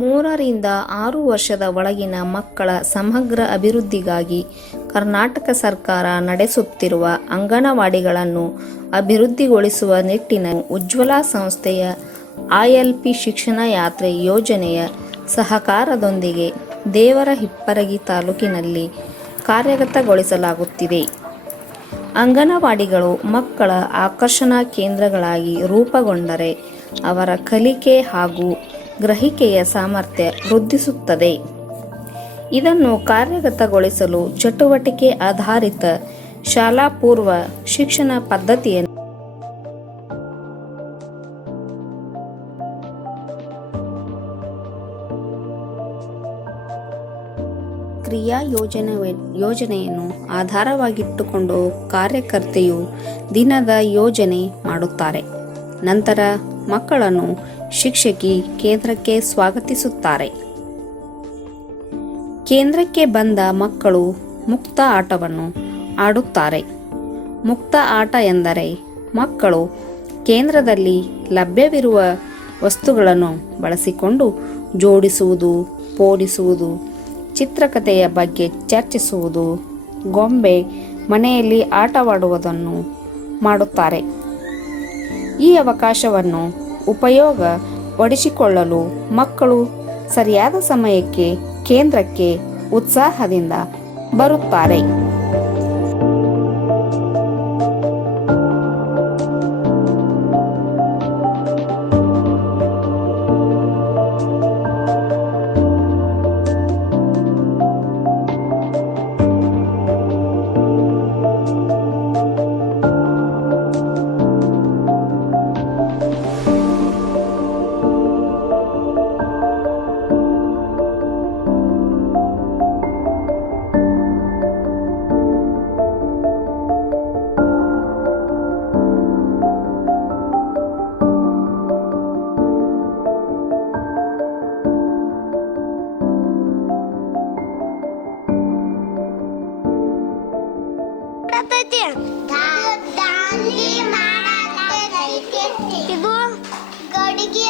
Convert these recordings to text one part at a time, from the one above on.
3 ರಿಂದ 6 ವರ್ಷದ ಒಳಗಿನ ಮಕ್ಕಳ ಸಮಗ್ರ ಅಭಿವೃದ್ಧಿಗಾಗಿ ಕರ್ನಾಟಕ ಸರ್ಕಾರ ನಡೆಸುತ್ತಿರುವ ಅಂಗನವಾಡಿಗಳನ್ನು ಅಭಿವೃದ್ಧಿಗೊಳಿಸುವ ನಿಟ್ಟಿನಲ್ಲಿ ಉಜ್ವಲ ಸಂಸ್ಥೆಯ ILP ಶಿಕ್ಷಣ ಯಾತ್ರೆ ಯೋಜನೆಯ ಸಹಕಾರದೊಂದಿಗೆ ದೇವರಹಿಪ್ಪರಗಿ ತಾಲೂಕಿನಲ್ಲಿ ಕಾರ್ಯಗತಗೊಳಿಸಲಾಗುತ್ತಿದೆ. ಅಂಗನವಾಡಿಗಳು ಮಕ್ಕಳ ಆಕರ್ಷಣಾ ಕೇಂದ್ರಗಳಾಗಿ ರೂಪುಗೊಂಡರೆ ಅವರ ಕಲಿಕೆ ಹಾಗೂ ಗ್ರಹಿಕೆಯ ಸಾಮರ್ಥ್ಯ ವೃದ್ಧಿಸುತ್ತದೆ. ಇದನ್ನು ಕಾರ್ಯಗತಗೊಳಿಸಲು ಚಟುವಟಿಕೆ ಆಧಾರಿತ ಶಾಲಾ ಪೂರ್ವ ಶಿಕ್ಷಣ ಪದ್ಧತಿಯನ್ನು ಕ್ರಿಯಾ ಯೋಜನೆಯನ್ನು ಆಧಾರವಾಗಿಟ್ಟುಕೊಂಡು ಕಾರ್ಯಕರ್ತೆಯು ದಿನದ ಯೋಜನೆ ಮಾಡುತ್ತಾರೆ. ನಂತರ ಮಕ್ಕಳನ್ನು ಶಿಕ್ಷಕಿ ಕೇಂದ್ರಕ್ಕೆ ಸ್ವಾಗತಿಸುತ್ತಾರೆ. ಕೇಂದ್ರಕ್ಕೆ ಬಂದ ಮಕ್ಕಳು ಮುಕ್ತ ಆಟವನ್ನು ಆಡುತ್ತಾರೆ. ಮುಕ್ತ ಆಟ ಎಂದರೆ ಮಕ್ಕಳು ಕೇಂದ್ರದಲ್ಲಿ ಲಭ್ಯವಿರುವ ವಸ್ತುಗಳನ್ನು ಬಳಸಿಕೊಂಡು ಜೋಡಿಸುವುದು, ಪೋಣಿಸುವುದು, ಚಿತ್ರಕಥೆಯ ಬಗ್ಗೆ ಚರ್ಚಿಸುವುದು, ಗೊಂಬೆ ಮನೆಯಲ್ಲಿ ಆಟವಾಡುವುದನ್ನು ಮಾಡುತ್ತಾರೆ. ಈ ಅವಕಾಶವನ್ನು ಉಪಯೋಗಪಡಿಸಿಕೊಳ್ಳಲು ಮಕ್ಕಳು ಸರಿಯಾದ ಸಮಯಕ್ಕೆ ಕೇಂದ್ರಕ್ಕೆ ಉತ್ಸಾಹದಿಂದ ಬರುತ್ತಾರೆ. ಇದು ಗಡಿಗೆ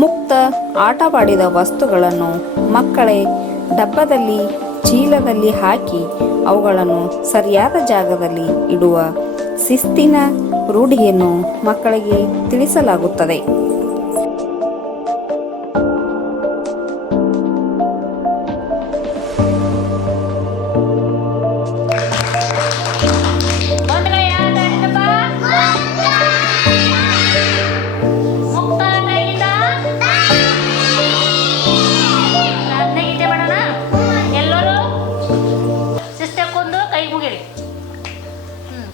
ಮುಕ್ತ ಆಟವಾಡಿದ ವಸ್ತುಗಳನ್ನು ಮಕ್ಕಳೇ ಡಬ್ಬದಲ್ಲಿ ಚೀಲದಲ್ಲಿ ಹಾಕಿ ಅವುಗಳನ್ನು ಸರಿಯಾದ ಜಾಗದಲ್ಲಿ ಇಡುವ ಶಿಸ್ತಿನ ರೂಢಿಯನ್ನು ಮಕ್ಕಳಿಗೆ ತಿಳಿಸಲಾಗುತ್ತದೆ.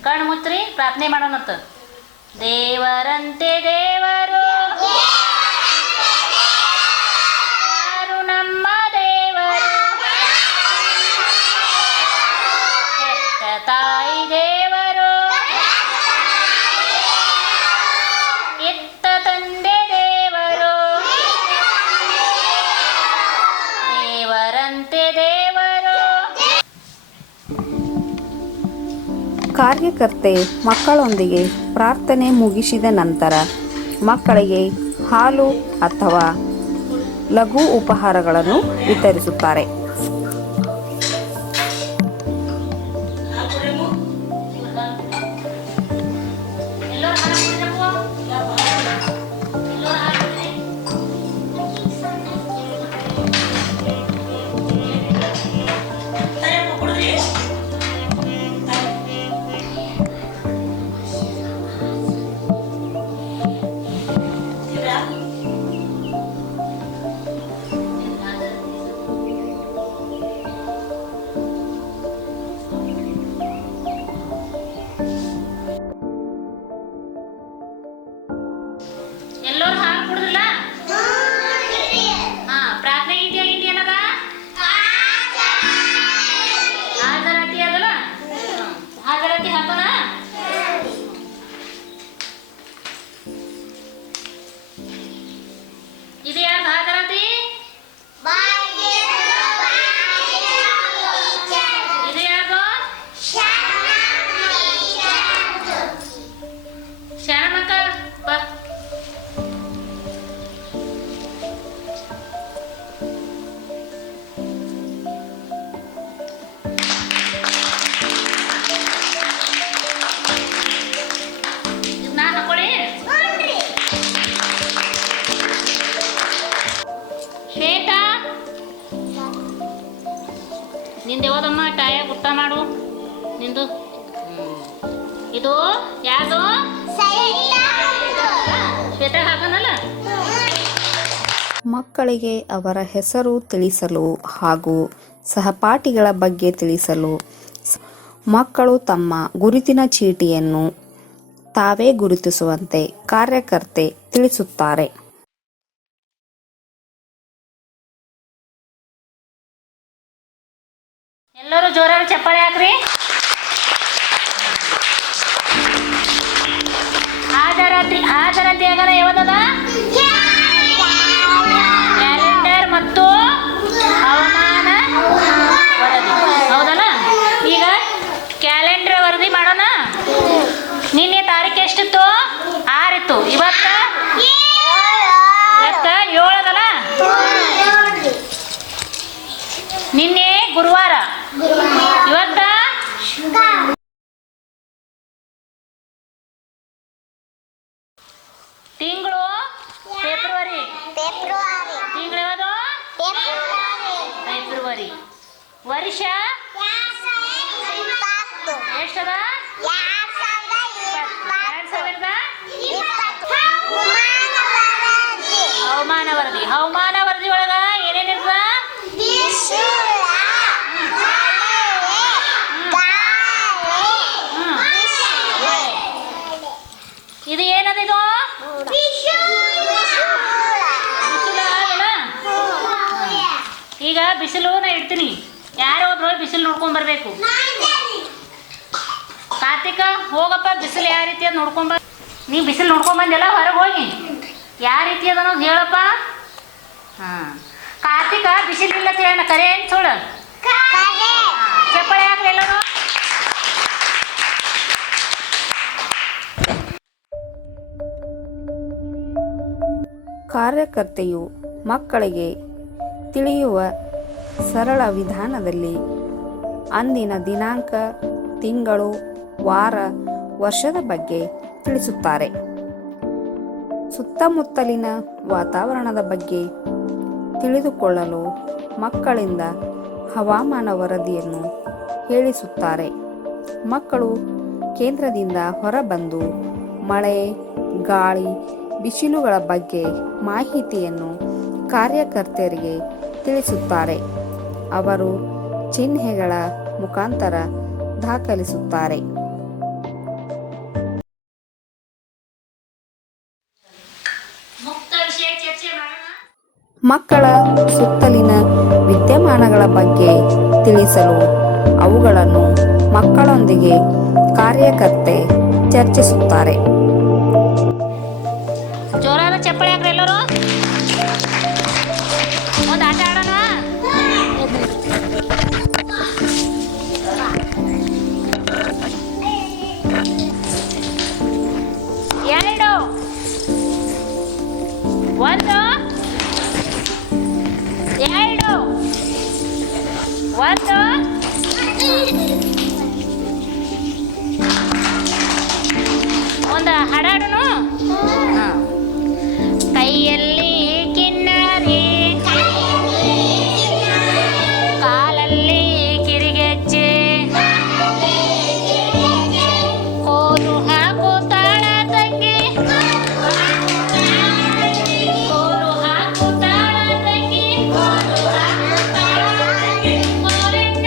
ಕಣ್ಣು ಮುಚ್ಚ್ರಿ, ಪ್ರಾರ್ಥನೆ ಮಾಡೋಣಂತ. ದೇವರಂತೆ ದೇವರು ಯಾರು ನಮ್ಮ ದೇವರು, ಹೆತ್ತ ತಾಯಿ ದೇವರು, ಎತ್ತ ತಂದೆ ದೇವರು, ದೇವರಂತೆ ದೇವರು. ಕಾರ್ಯಕರ್ತೆ ಮಕ್ಕಳೊಂದಿಗೆ ಪ್ರಾರ್ಥನೆ ಮುಗಿಸಿದ ನಂತರ ಮಕ್ಕಳಿಗೆ ಹಾಲು ಅಥವಾ ಲಘು ಉಪಹಾರಗಳನ್ನು ವಿತರಿಸುತ್ತಾರೆ. ಎಲ್ಲರೂ ಹಾಲು ಕುಡಿದ್ರಲ್ಲ? ಪ್ರಾರ್ಥನೆ ಇದೆಯಲ್ಲ ನಿಂದು ಯಾವ್ದಮ್ಮ ಟಾಯ ಊಟ ಮಾಡು ನಿಂದು ಇದು ಯಾವುದು ಸ್ವೆಟರ್ ಹಾಕೋನಲ್ಲ. ಮಕ್ಕಳಿಗೆ ಅವರ ಹೆಸರು ತಿಳಿಸಲು ಹಾಗೂ ಸಹಪಾಠಿಗಳ ಬಗ್ಗೆ ತಿಳಿಸಲು ಮಕ್ಕಳು ತಮ್ಮ ಗುರುತಿನ ಚೀಟಿಯನ್ನು ತಾವೇ ಗುರುತಿಸುವಂತೆ ಕಾರ್ಯಕರ್ತೆ ತಿಳಿಸುತ್ತಾರೆ. ಎಲ್ಲರೂ ಜೋರಾಗಿ ಚಪ್ಪಾಳೆ ಹಾಕ್ರಿ. ಹಾಜರಾತಿಯಾಗನ ಯಾವ್ದದ? ಕ್ಯಾಲೆಂಡರ್ ಮತ್ತು ಹವಾಮಾನ ವರದಿ, ಹೌದಲ್ಲ? ಈಗ ಕ್ಯಾಲೆಂಡರ್ ವರದಿ ಮಾಡೋಣ. ನಿನ್ನೆ ತಾರೀಕು ಎಷ್ಟಿತ್ತು? 6 ಇತ್ತು. ಇವತ್ತ 7 ಅದಲ್ಲ? ನಿನ್ನೆ ಗುರುವಾರ, ಇವತ್ತ ತಿಂಗಳು ಫೆಬ್ರವರಿ. ತಿಂಗಳು ಯಾವುದು? ಫೆಬ್ರವರಿ. ವರ್ಷ ಎಷ್ಟದ? 2020. ಹವಾಮಾನ ವರದಿ. ಹವಾಮಾನ ವರದಿ ಒಳಗ ಏನೇನಿರ್ತದ? ಇದು ಏನದ? ಇದು ಈಗ ಬಿಸಿಲು ನಾ ಇಡ್ತೀನಿ. ಯಾರು ಹೋದ್ರೋಗಿ ಬಿಸಿಲು ನೋಡ್ಕೊಂಡ್ ಬರ್ಬೇಕು. ಕಾರ್ತಿಕ ಹೋಗಪ್ಪ, ಬಿಸಿಲು ಯಾವ ರೀತಿ ಅದ ನೋಡ್ಕೊಂಬ. ನೀ ಬಿಸಿಲು ನೋಡ್ಕೊಂಡ್ ಬಂದೆಲ್ಲ, ಹೊರಗೆ ಹೋಗಿ ಯಾವ ರೀತಿ ಅದ ಅನ್ನೋದು ಹೇಳಪ್ಪ. ಕಾರ್ತಿಕ ಬಿಸಿಲಿಲ್ಲ ಹೇಳ ಕರೆ ಏನು ಸುಳ್ಳು? ಚಪ್ಪಳೆ ಹಾಕ್ಲಿ ಎಲ್ಲರೂ. ಕಾರ್ಯಕರ್ತೆಯು ಮಕ್ಕಳಿಗೆ ತಿಳಿಯುವ ಸರಳ ವಿಧಾನದಲ್ಲಿ ಅಂದಿನ ದಿನಾಂಕ, ತಿಂಗಳು, ವಾರ, ವರ್ಷದ ಬಗ್ಗೆ ತಿಳಿಸುತ್ತಾರೆ. ಸುತ್ತಮುತ್ತಲಿನ ವಾತಾವರಣದ ಬಗ್ಗೆ ತಿಳಿದುಕೊಳ್ಳಲು ಮಕ್ಕಳಿಂದ ಹವಾಮಾನ ವರದಿಯನ್ನು ಹೇಳಿಸುತ್ತಾರೆ. ಮಕ್ಕಳು ಕೇಂದ್ರದಿಂದ ಹೊರಬಂದು ಮಳೆ, ಗಾಳಿ, ಬಿಸಿಲುಗಳ ಬಗ್ಗೆ ಮಾಹಿತಿಯನ್ನು ಕಾರ್ಯಕರ್ತೆಯರಿಗೆ ತಿಳಿಸುತ್ತಾರೆ. ಅವರು ಚಿಹ್ನೆಗಳ ಮುಖಾಂತರ ದಾಖಲಿಸುತ್ತಾರೆ. ಮಕ್ಕಳ ಸುತ್ತಲಿನ ವಿದ್ಯಮಾನಗಳ ಬಗ್ಗೆ ತಿಳಿಸಲು ಅವುಗಳನ್ನು ಮಕ್ಕಳೊಂದಿಗೆ ಕಾರ್ಯಕರ್ತೆ ಚರ್ಚಿಸುತ್ತಾರೆ. ಜೋರಾದ ಚಪ್ಪಳೆ ಹಾಕ್ರಿ ಎಲ್ಲರೂ. ಒಂದು ಆಟ ಆಡೋಣ. ಎರಡು, ಒಂದು, ಎರಡು, ಒಂದು, ಒಂದು ಹಾಡಾಡೋಣ. ಕೈಯಲ್ಲಿ ಕಿನ್ನರಿ, ಕಾಲಲ್ಲಿ ಕಿರಿಗೆಜ್ಜೆ, ಕೋಲು ಹಾಕುತ್ತಾಳ ತಂಗಿ, ಕೋಲು ಹಾಕುತ್ತಾಳ ತಂಗಿ, ಕೋಲೆನ್ನ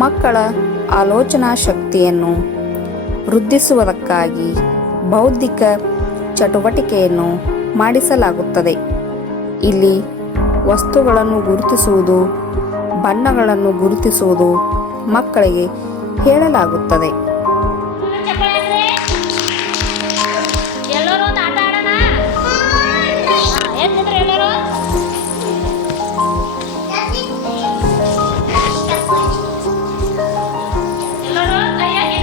ಮಕ್ಕಳ ಆಲೋಚನಾ ಶಕ್ತಿಯನ್ನು ವೃದ್ಧಿಸುವುದಕ್ಕಾಗಿ ಬೌದ್ಧಿಕ ಚಟುವಟಿಕೆಯನ್ನು ಮಾಡಿಸಲಾಗುತ್ತದೆ. ಇಲ್ಲಿ ವಸ್ತುಗಳನ್ನು ಗುರುತಿಸುವುದು, ಬಣ್ಣಗಳನ್ನು ಗುರುತಿಸುವುದು ಮಕ್ಕಳಿಗೆ ಹೇಳಲಾಗುತ್ತದೆ. ಎಲ್ಲರೂ ಒಂದು ಆಟ ಆಡೋಣ. ಎದ್ದಿದ್ರೆ ಎಲ್ಲರೂ ಎಲ್ಲರೂ ಕೈಯಾಗಿ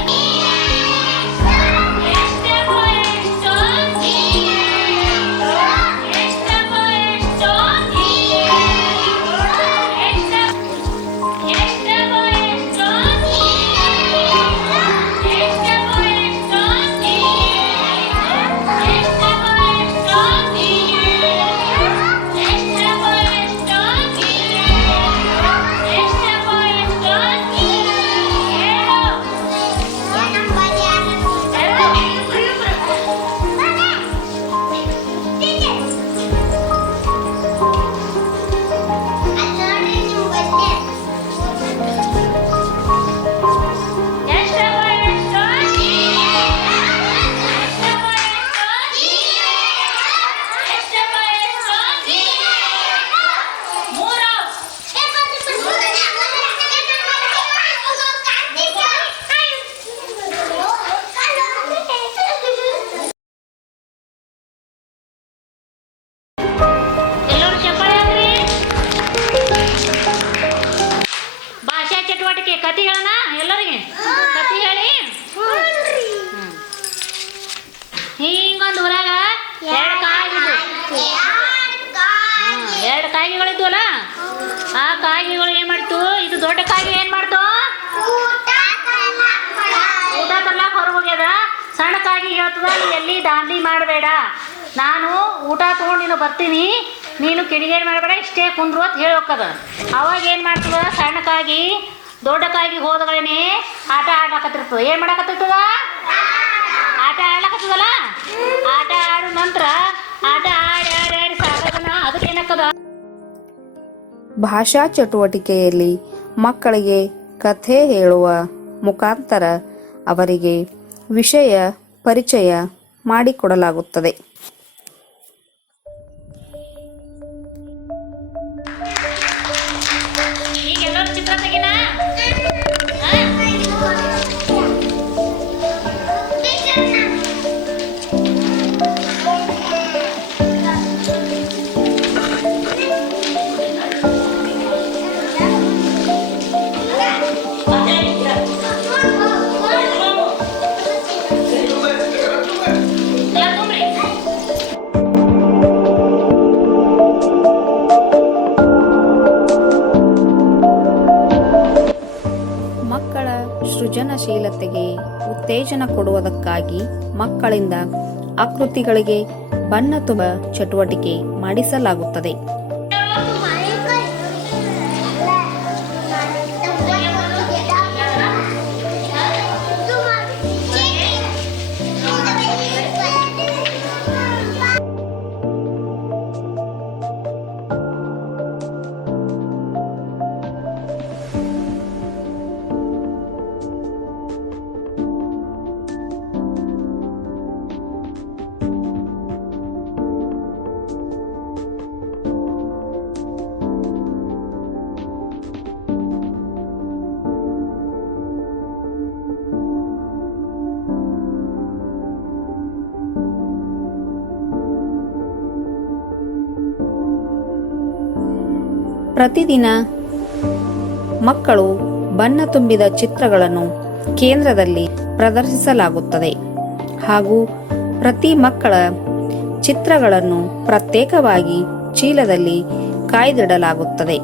ಎಲ್ಲರೂ ಚಪ್ಪಾಳೆ ಹಾಕ್ರಿ. ಭಾಷಾ ಚಟುವಟಿಕೆ ಕತೆ ಹೇಳೋಣ ಎಲ್ಲರಿಗೆ. ಕತೆ ಹೇಳಿ. ಹಿಂಗೊಂದು ಊರಾಗ ಎರಡು ಕಾಗಿಗಳಿದ್ವಲ್ಲ, ಆ ಕಾಗಿಗಳು ಏನ್ ಮಾಡ್ತು, ಇದು ದೊಡ್ಡ ಕಾಗಿ ಏನ್ ಮಾಡ್ತು, ಊಟ ತರ್ಲಾಕ ಹೊರಗೆ ಹೋಗ್ಯದ. ಸಣ್ಣ ಕಾಗಿ ಹೇಳ್ತದ, ನೀ ಎಲ್ಲಿ ದಾಂಧಿ ಮಾಡಬೇಡ, ನಾನು ಊಟ ತೊಗೊಂಡು ನೀನು ಬರ್ತೀನಿ, ನೀನು ಕಿಡಿಗೇಡಿ ಮಾಡಬೇಡ, ಇಷ್ಟೇ ಕುಂದ್ರು ಅಂತ ಹೇಳಿ ಹೋಗ್ತದ. ಅವಾಗ ಏನು ಮಾಡ್ತದ, ಸಣ್ಣಕ್ಕಾಗಿ ದೊಡ್ಡಕ್ಕಾಗಿ ಹೋದಗಳೇನೆ ಆಟ ಆಡ್ಲಾಕತ್ತಿರ್ತದ. ಏನು ಮಾಡಾಕತ್ತಿರ್ತದ, ಆಟ ಆಡ್ಲಾಕತ್ತದಲ್ಲ. ಆಟ ಆಡಿದ ನಂತರ ಆಟ ಆಡಿ ಆಡಿ ಆಡಿ ಸಾಕೋದನ್ನ ಅದಕ್ಕೆ ಏನಾಗ್ತದ. ಭಾಷಾ ಚಟುವಟಿಕೆಯಲ್ಲಿ ಮಕ್ಕಳಿಗೆ ಕಥೆ ಹೇಳುವ ಮುಖಾಂತರ ಅವರಿಗೆ ವಿಷಯ ಪರಿಚಯ ಮಾಡಿಕೊಡಲಾಗುತ್ತದೆ. ಈಗ ಎಲ್ಲರೂ ಚಿತ್ರ ತೆಗಿನ. ಮಕ್ಕಳ ಸೃಜನಶೀಲತೆಗೆ ಉತ್ತೇಜನ ಕೊಡುವುದಕ್ಕಾಗಿ ಮಕ್ಕಳಿಂದ ಆಕೃತಿಗಳಿಗೆ ಬಣ್ಣ ತುಂಬ ಚಟುವಟಿಕೆ ಮಾಡಿಸಲಾಗುತ್ತದೆ. ಪ್ರತಿದಿನ ಮಕ್ಕಳು ಬಣ್ಣ ತುಂಬಿದ ಚಿತ್ರಗಳನ್ನು ಕೇಂದ್ರದಲ್ಲಿ ಪ್ರದರ್ಶಿಸಲಾಗುತ್ತದೆ ಹಾಗೂ ಪ್ರತಿ ಮಕ್ಕಳ ಚಿತ್ರಗಳನ್ನು ಪ್ರತ್ಯೇಕವಾಗಿ ಚೀಲದಲ್ಲಿ ಕಾಯ್ದಿಡಲಾಗುತ್ತದೆ.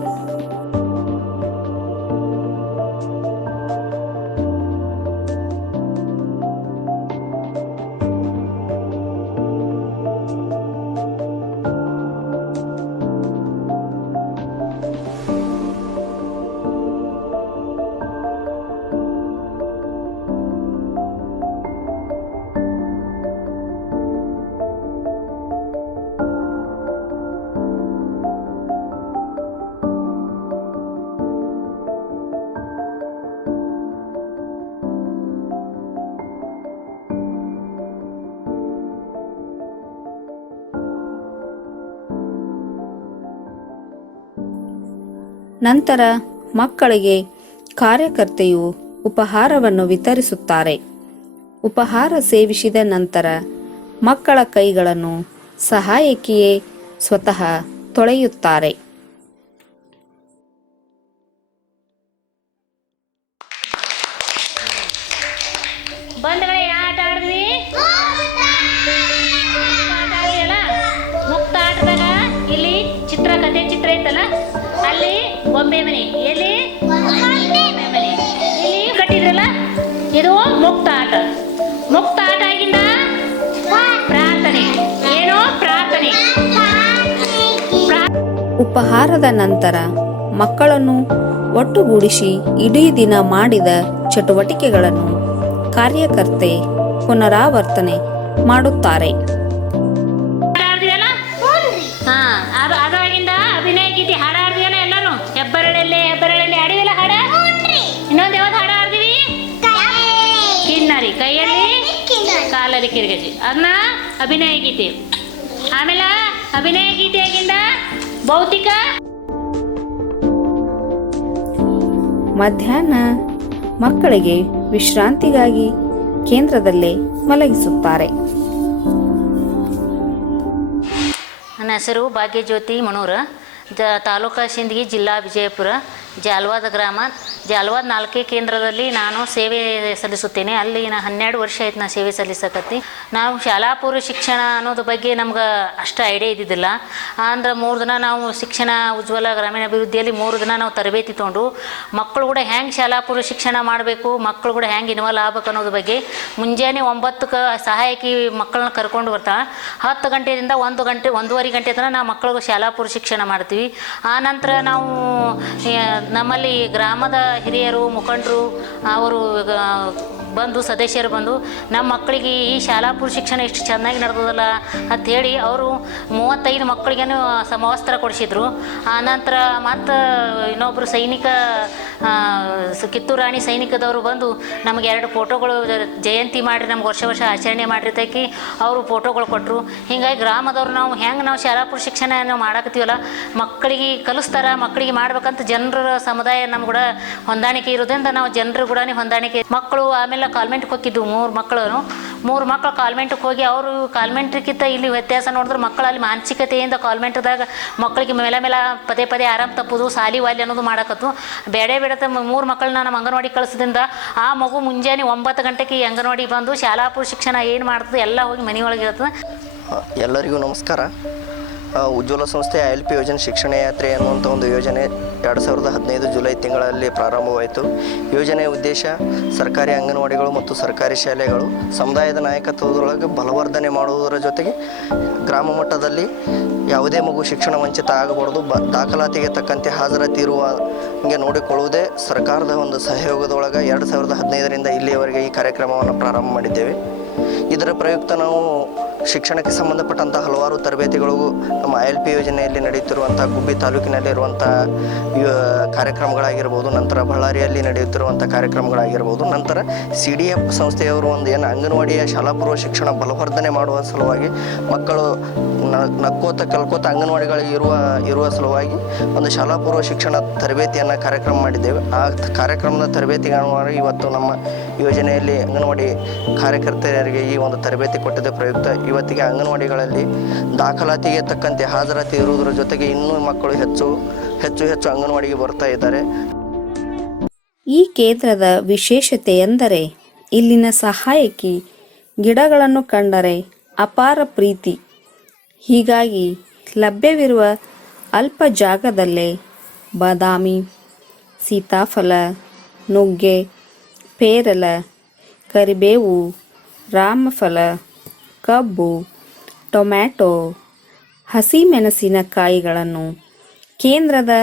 ನಂತರ ಮಕ್ಕಳಿಗೆ ಕಾರ್ಯಕರ್ತೆಯು ಉಪಹಾರವನ್ನು ವಿತರಿಸುತ್ತಾರೆ. ಉಪಹಾರ ಸೇವಿಸಿದ ನಂತರ ಮಕ್ಕಳ ಕೈಗಳನ್ನು ಸಹಾಯಕಿಯೇ ಸ್ವತಃ ತೊಳೆಯುತ್ತಾರೆ. ಬಂಧುಗಳೇ, ಯಾವ ಆಟ ಆಡಿದ್ವಿ? ಆಟ ಆಡಿಯಲ್ಲ, ಮುಕ್ತ ಆಟದಾಗ ಇಲ್ಲಿ ಕತೆ ಚಿತ್ರ ಐತಲ್ಲ, ಅಲ್ಲಿ ಗೊಂಬೆ ಮನೆ, ಎಲ್ಲಿ ಗೊಂಬೆ ಮನೆ, ಇಲ್ಲಿ ಕಟ್ಟಿದ್ರಲ್ಲ, ಇದು ಮುಕ್ತ ಆಟ. ಮುಕ್ತ ಆಟ ಆಗಿಂದ ಪ್ರಾರ್ಥನೆ. ಏನೋ ಪ್ರಾರ್ಥನೆ. ಉಪಹಾರದ ನಂತರ ಮಕ್ಕಳನ್ನು ಒಟ್ಟುಗೂಡಿಸಿ ಇಡೀ ದಿನ ಮಾಡಿದ ಚಟುವಟಿಕೆಗಳನ್ನು ಕಾರ್ಯಕರ್ತೆ ಪುನರಾವರ್ತನೆ ಮಾಡುತ್ತಾರೆ. ಹಾ, ಅದಾಗಿಂದ ಅಭಿನಯ ಗೀತೆ ಹಾಡ ಆಡ್ದಿವಲ್ಲ ಎಲ್ಲಾನು. ಹೆಬ್ಬರಳಲ್ಲಿ ಹೆಬ್ಬರಳಲ್ಲಿ ಆಡಿವಲ್ಲ ಹಾಡ. ಇನ್ನೊಂದು ಯಾವ್ದು ಹಾಡ ಆಡ್ದಿವಿ? ಕಿನ್ನರಿ, ಕೈಯಲ್ಲಿ ಕಾಲಲ್ಲಿ ಕಿರ್ಗಜಿ, ಅದನ್ನ ಅಭಿನಯ ಗೀತೆ. ಆಮೇಲೆ ಅಭಿನಯ ಗೀತೆಯಾಗಿಂದ ಭೌತಿಕ. ಮಧ್ಯಾಹ್ನ ಮಕ್ಕಳಿಗೆ ವಿಶ್ರಾಂತಿಗಾಗಿ ಕೇಂದ್ರದಲ್ಲೇ ಮಲಗಿಸುತ್ತಾರೆ. ನನ್ನ ಹೆಸರು ಭಾಗ್ಯಜ್ಯೋತಿ ಮಣೂರ, ತಾಲೂಕಾ ಸಿಂದಗಿ, ಜಿಲ್ಲಾ ವಿಜಯಪುರ, ಜಾಲ್ವಾದ ಗ್ರಾಮ. ಜಾಲ್ವಾದ 4ನೇ ಕೇಂದ್ರದಲ್ಲಿ ನಾನು ಸೇವೆ ಸಲ್ಲಿಸುತ್ತೇನೆ. ಅಲ್ಲಿ ನಾನು 12 ವರ್ಷ ಆಯ್ತು ನಾನು ಸೇವೆ ಸಲ್ಲಿಸಕತ್ತಿ. ನಾವು ಶಾಲಾ ಪೂರ್ವ ಶಿಕ್ಷಣ ಅನ್ನೋದ್ರ ಬಗ್ಗೆ ನಮ್ಗೆ ಅಷ್ಟು ಐಡಿಯಾ ಇದ್ದಿದ್ದಿಲ್ಲ. ಅಂದ್ರೆ 3 ದಿನ ನಾವು ಶಿಕ್ಷಣ ಉಜ್ವಲ ಗ್ರಾಮೀಣಾಭಿವೃದ್ಧಿಯಲ್ಲಿ 3 ದಿನ ನಾವು ತರಬೇತಿ ತೊಗೊಂಡು ಮಕ್ಕಳು ಕೂಡ ಹೆಂಗೆ ಶಾಲಾ ಪೂರ್ವ ಶಿಕ್ಷಣ ಮಾಡಬೇಕು, ಮಕ್ಕಳು ಕೂಡ ಹೆಂಗೆ ಇನ್ವಾಲ್ವ್ ಆಗ್ಬೇಕು ಅನ್ನೋದ್ರ ಬಗ್ಗೆ ಮುಂಜಾನೆ 9ಕ್ಕೆ ಸಹಾಯಕಿ ಮಕ್ಕಳನ್ನ ಕರ್ಕೊಂಡು ಬರ್ತಾಳೆ. 10 ಗಂಟೆಯಿಂದ 1 ಗಂಟೆ 1:30 ಗಂಟೆ ತನಕ ನಾವು ಮಕ್ಕಳಿಗೆ ಶಾಲಾ ಪೂರ್ವ ಶಿಕ್ಷಣ ಮಾಡ್ತೀವಿ. ಆ ನಂತರ ನಾವು ನಮ್ಮಲ್ಲಿ ಗ್ರಾಮದ ಹಿರಿಯರು ಮುಖಂಡರು ಅವರು ಬಂದು ಸದಸ್ಯರು ಬಂದು ನಮ್ಮ ಮಕ್ಕಳಿಗೆ ಈ ಶಾಲಾ ಪೂರ್ವ ಶಿಕ್ಷಣ ಎಷ್ಟು ಚೆನ್ನಾಗಿ ನಡೆದದಲ್ಲ ಅಂಥೇಳಿ ಅವರು 35 ಮಕ್ಕಳಿಗೇನು ಸಮವಸ್ತ್ರ ಕೊಡಿಸಿದ್ರು. ಆನಂತರ ಮತ್ತು ಇನ್ನೊಬ್ಬರು ಸೈನಿಕ ಕಿತ್ತೂರು ರಾಣಿ ಸೈನಿಕದವರು ಬಂದು ನಮಗೆ 2 ಫೋಟೋಗಳು ಜಯಂತಿ ಮಾಡಿರಿ, ನಮ್ಗೆ ವರ್ಷ ಆಚರಣೆ ಮಾಡಿರ್ತೈಕಿ ಅವರು ಫೋಟೋಗಳು ಕೊಟ್ಟರು. ಹೀಗಾಗಿ ಗ್ರಾಮದವ್ರು ನಾವು ಹೆಂಗೆ ನಾವು ಶಾಲಾ ಪೂರ್ವ ಶಿಕ್ಷಣ ನಾವು ಮಾಡಾಕತ್ತೀವಲ್ಲ, ಮಕ್ಕಳಿಗೆ ಕಲಿಸ್ತಾರ, ಮಕ್ಕಳಿಗೆ ಮಾಡ್ಬೇಕಂತ ಜನರ ಸಮುದಾಯ ನಮ್ಮ ಕೂಡ ಹೊಂದಾಣಿಕೆ ಇರೋದ್ರಿಂದ ನಾವು ಜನರು ಕೂಡ ಹೊಂದಾಣಿಕೆ. ಮಕ್ಕಳು ಆಮೇಲೆ ಕಾಲ್ಮೆಂಟ್ಗೆ ಹೋಗಿದ್ದು 3 ಮಕ್ಕಳು ಕಾಲ್ಮೆಂಟ್ಗೆ ಹೋಗಿ ಅವರು ಕಾಲ್ಮೆಂಟ್ರಿಗಿಂತ ಇಲ್ಲಿ ವ್ಯತ್ಯಾಸ ನೋಡಿದ್ರೆ ಮಕ್ಕಳು ಅಲ್ಲಿ ಮಾನಸಿಕತೆಯಿಂದ ಕಾಲ್ಮೆಂಟ್ದಾಗ ಮಕ್ಕಳಿಗೆ ಮೇಲೆ ಪದೇ ಆರಾಮ್ ತಪ್ಪೋದು, ಸಾಲಿ ವಾಲಿ ಅನ್ನೋದು ಮಾಡಕತ್ತು. ಬೇಡ 3 ಮಕ್ಕಳನ್ನ ನಮ್ಮ ಅಂಗನವಾಡಿ ಕಳಿಸೋದ್ರಿಂದ ಆ ಮಗು ಮುಂಜಾನೆ 9 ಗಂಟೆಗೆ ಅಂಗನವಾಡಿ ಬಂದು ಶಾಲಾ ಪೂರ್ವ ಶಿಕ್ಷಣ ಏನು ಮಾಡ್ತದೆ ಎಲ್ಲ ಹೋಗಿ ಮನೆಯೊಳಗೆ ಇರ್ತದೆ. ಎಲ್ಲರಿಗೂ ನಮಸ್ಕಾರ. ಉಜ್ವಲ ಸಂಸ್ಥೆ ILP ಯೋಜನೆ ಶಿಕ್ಷಣ ಯಾತ್ರೆ ಅನ್ನುವಂಥ ಒಂದು ಯೋಜನೆ 2015 ಜುಲೈ ತಿಂಗಳಲ್ಲಿ ಪ್ರಾರಂಭವಾಯಿತು. ಯೋಜನೆಯ ಉದ್ದೇಶ ಸರ್ಕಾರಿ ಅಂಗನವಾಡಿಗಳು ಮತ್ತು ಸರ್ಕಾರಿ ಶಾಲೆಗಳು ಸಮುದಾಯದ ನಾಯಕತ್ವದೊಳಗೆ ಬಲವರ್ಧನೆ ಮಾಡುವುದರ ಜೊತೆಗೆ ಗ್ರಾಮ ಮಟ್ಟದಲ್ಲಿ ಯಾವುದೇ ಮಗು ಶಿಕ್ಷಣ ವಂಚಿತ ಆಗಬಾರ್ದು, ದಾಖಲಾತಿಗೆ ತಕ್ಕಂತೆ ಹಾಜರಾತಿ ಇರುವ ಹಂಗೆ ನೋಡಿಕೊಳ್ಳುವುದೇ ಸರ್ಕಾರದ ಒಂದು ಸಹಯೋಗದೊಳಗೆ 2015ರಿಂದ ಇಲ್ಲಿಯವರೆಗೆ ಈ ಕಾರ್ಯಕ್ರಮವನ್ನು ಪ್ರಾರಂಭ ಮಾಡಿದ್ದೇವೆ. ಇದರ ಪ್ರಯುಕ್ತ ನಾವು ಶಿಕ್ಷಣಕ್ಕೆ ಸಂಬಂಧಪಟ್ಟಂಥ ಹಲವಾರು ತರಬೇತಿಗಳಿಗೂ ನಮ್ಮ ILP ಯೋಜನೆಯಲ್ಲಿ ನಡೆಯುತ್ತಿರುವಂಥ ಗುಬ್ಬಿ ತಾಲೂಕಿನಲ್ಲಿರುವಂಥ ಕಾರ್ಯಕ್ರಮಗಳಾಗಿರ್ಬೋದು, ನಂತರ ಬಳ್ಳಾರಿಯಲ್ಲಿ ನಡೆಯುತ್ತಿರುವಂಥ ಕಾರ್ಯಕ್ರಮಗಳಾಗಿರ್ಬೋದು, ನಂತರ CDF ಸಂಸ್ಥೆಯವರು ಒಂದು ಏನು ಅಂಗನವಾಡಿಯ ಶಾಲಾ ಪೂರ್ವ ಶಿಕ್ಷಣ ಬಲವರ್ಧನೆ ಮಾಡುವ ಸಲುವಾಗಿ ಮಕ್ಕಳು ನಕ್ಕೋತ ಕಲ್ಕೋತ ಅಂಗನವಾಡಿಗಳಿಗೆ ಇರುವ ಸಲುವಾಗಿ ಒಂದು ಶಾಲಾ ಪೂರ್ವ ಶಿಕ್ಷಣ ತರಬೇತಿಯನ್ನು ಕಾರ್ಯಕ್ರಮ ಮಾಡಿದ್ದೇವೆ. ಆ ಕಾರ್ಯಕ್ರಮದ ತರಬೇತಿಗೆ ಇವತ್ತು ನಮ್ಮ ಯೋಜನೆಯಲ್ಲಿ ಅಂಗನವಾಡಿ ಕಾರ್ಯಕರ್ತೆಯರಿಗೆ ಈ ಒಂದು ತರಬೇತಿ ಕೊಟ್ಟಿದ್ದ ಪ್ರಯುಕ್ತ ಇವತ್ತಿಗೆ ಅಂಗನವಾಡಿಗಳಲ್ಲಿ ದಾಖಲಾತಿಗೆ ತಕ್ಕಂತೆ ಹಾಜರಾತಿ ಇರುವುದರ ಜೊತೆಗೆ ಇನ್ನೂ ಮಕ್ಕಳು ಹೆಚ್ಚು ಅಂಗನವಾಡಿಗೆ ಬರ್ತಾ ಇದ್ದಾರೆ. ಈ ಕೇಂದ್ರದ ವಿಶೇಷತೆ ಎಂದರೆ ಇಲ್ಲಿನ ಸಹಾಯಕಿ ಗಿಡಗಳನ್ನು ಕಂಡರೆ ಅಪಾರ ಪ್ರೀತಿ. ಹೀಗಾಗಿ ಲಭ್ಯವಿರುವ ಅಲ್ಪ ಜಾಗದಲ್ಲೇ ಬಾದಾಮಿ, ಸೀತಾಫಲ, ನುಗ್ಗೆ, ಪೇರಲ, ಕರಿಬೇವು, ರಾಮಫಲ, ಕಬ್ಬು, ಟೊಮ್ಯಾಟೊ, ಹಸಿಮೆಣಸಿನಕಾಯಿಗಳನ್ನು ಕೇಂದ್ರದ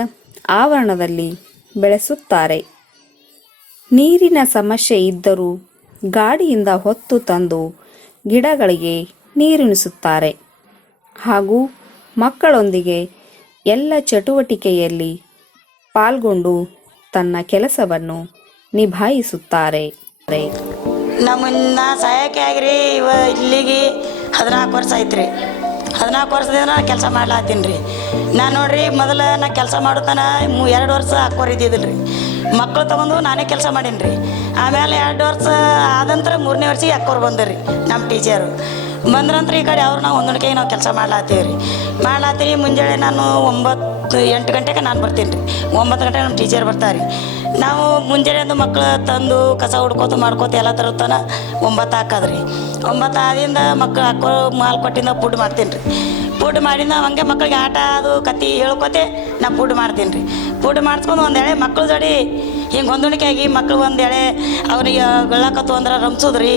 ಆವರಣದಲ್ಲಿ ಬೆಳೆಸುತ್ತಾರೆ. ನೀರಿನ ಸಮಸ್ಯೆ ಇದ್ದರೂ ಗಾಡಿಯಿಂದ ಹೊತ್ತು ತಂದು ಗಿಡಗಳಿಗೆ ನೀರುಣಿಸುತ್ತಾರೆ ಹಾಗೂ ಮಕ್ಕಳೊಂದಿಗೆ ಎಲ್ಲ ಚಟುವಟಿಕೆಯಲ್ಲಿ ಪಾಲ್ಗೊಂಡು ತನ್ನ ಕೆಲಸವನ್ನು ನಿಭಾಯಿಸುತ್ತಾರೆ. ನಮ್ಮನ್ನ ಸಹಾಯಕ ಆಗ್ರಿ ಇಲ್ಲಿಗೆ 14 ವರ್ಷ ಆಯ್ತು ರೀ. 14 ವರ್ಷದಿಂದ ನಾನು ಕೆಲಸ ಮಾಡ್ಲಾತ್ತೀನಿ ರೀ. ನಾನು ನೋಡ್ರಿ ಮೊದಲು ನಾ ಕೆಲಸ ಮಾಡೋತನ 2 ವರ್ಷ ಅಕ್ಕೋರು ಇದ್ದಿದ್ದಿಲ್ಲ ರೀ. ಮಕ್ಕಳು ತೊಗೊಂಡು ನಾನೇ ಕೆಲಸ ಮಾಡೀನಿ ರೀ. ಆಮೇಲೆ 2 ವರ್ಷ ಆದಂತರ 3ನೇ ವರ್ಷಕ್ಕೆ ಅಕ್ಕೋರು ಬಂದ್ರಿ ನಮ್ಮ ಟೀಚರು. ಬಂದ್ರಂತ್ರ ಈ ಕಡೆ ಅವ್ರು ನಾವು ಹೊಂದಾಣಿಕೆಗೆ ನಾವು ಕೆಲಸ ಮಾಡ್ಲಾತ್ತೀವಿ ರೀ. ಮಾಡ್ಲಾತ್ತೀವಿ. ಮುಂಜಾನೆ ನಾನು 8 ಗಂಟೆಗೆ ನಾನು ಬರ್ತೀನಿ ರೀ. 9 ಗಂಟೆಗೆ ನಮ್ಮ ಟೀಚರ್ ಬರ್ತಾರೆ ರೀ. ನಾವು ಮುಂಜಾನೆ ಮಕ್ಕಳು ತಂದು ಕಸ ಹುಡ್ಕೋತು ಮಾಡ್ಕೋತ ಎಲ್ಲ ತರುತ್ತಾನ 9 ಹಾಕೋದ್ರಿ. 9 ಆದಿಂದ ಮಕ್ಕಳು ಹಾಕೋ ಮಾಲ್ ಕೊಟ್ಟಿಂದ ಫುಡ್ ಮಾಡ್ತೀನಿ ರೀ. ಫುಡ್ ಮಾಡಿಂದ ಹಂಗೆ ಮಕ್ಕಳಿಗೆ ಆಟ ಅದು ಕತ್ತಿ ಹೇಳ್ಕೊತೆ ನಾ ಫುಡ್ ಮಾಡ್ತೀನಿ ರೀ. ಫುಡ್ ಮಾಡಿಸ್ಕೊಂಡು ಒಂದು ಎಳೆ ಮಕ್ಳು ಜೋಡಿ ಹಿಂಗೆ ಹೊಂದಾಣಿಕೆ ಆಗಿ ಮಕ್ಳು ಒಂದು ಎಳೆ ಅವ್ರಿಗೆ ಗಳಕತ್ತು ಅಂದ್ರೆ ರಂಸೋದ್ರಿ.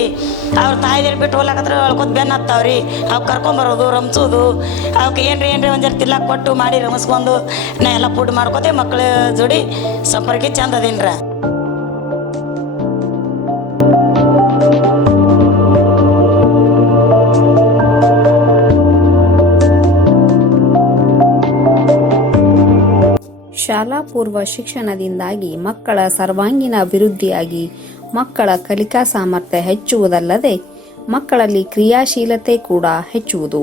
ಅವ್ರ ತಾಯಿದೇರು ಬಿಟ್ಟು ಹೋಗ್ಲಾಕತ್ರ ಅಳ್ಕೊತ ಬೆನ್ನು ಹತ್ತಾವ್ರಿ. ಅವು ಕರ್ಕೊಂಬರೋದು ರಂಸೋದು ಅವಕ್ಕೆ ಏನ್ರಿ ಒಂದು ಜರ ತಿಲ್ಲಕ್ಕೆ ಕೊಟ್ಟು ಮಾಡಿ ರಮಿಸ್ಕೊಂಡು ನಾ ಎಲ್ಲ ಫುಡ್ ಮಾಡ್ಕೋತೆ ಮಕ್ಳ ಜೋಡಿ ಸಂಪರ್ಕ ಚಂದ ಅದೀನಿ ರೀ. ಶಾಲಾ ಪೂರ್ವ ಶಿಕ್ಷಣದಿಂದಾಗಿ ಮಕ್ಕಳ ಸರ್ವಾಂಗೀಣ ಅಭಿವೃದ್ಧಿಯಾಗಿ ಮಕ್ಕಳ ಕಲಿಕಾ ಸಾಮರ್ಥ್ಯ ಹೆಚ್ಚುವುದಲ್ಲದೆ ಮಕ್ಕಳಲ್ಲಿ ಕ್ರಿಯಾಶೀಲತೆ ಕೂಡ ಹೆಚ್ಚುವುದು.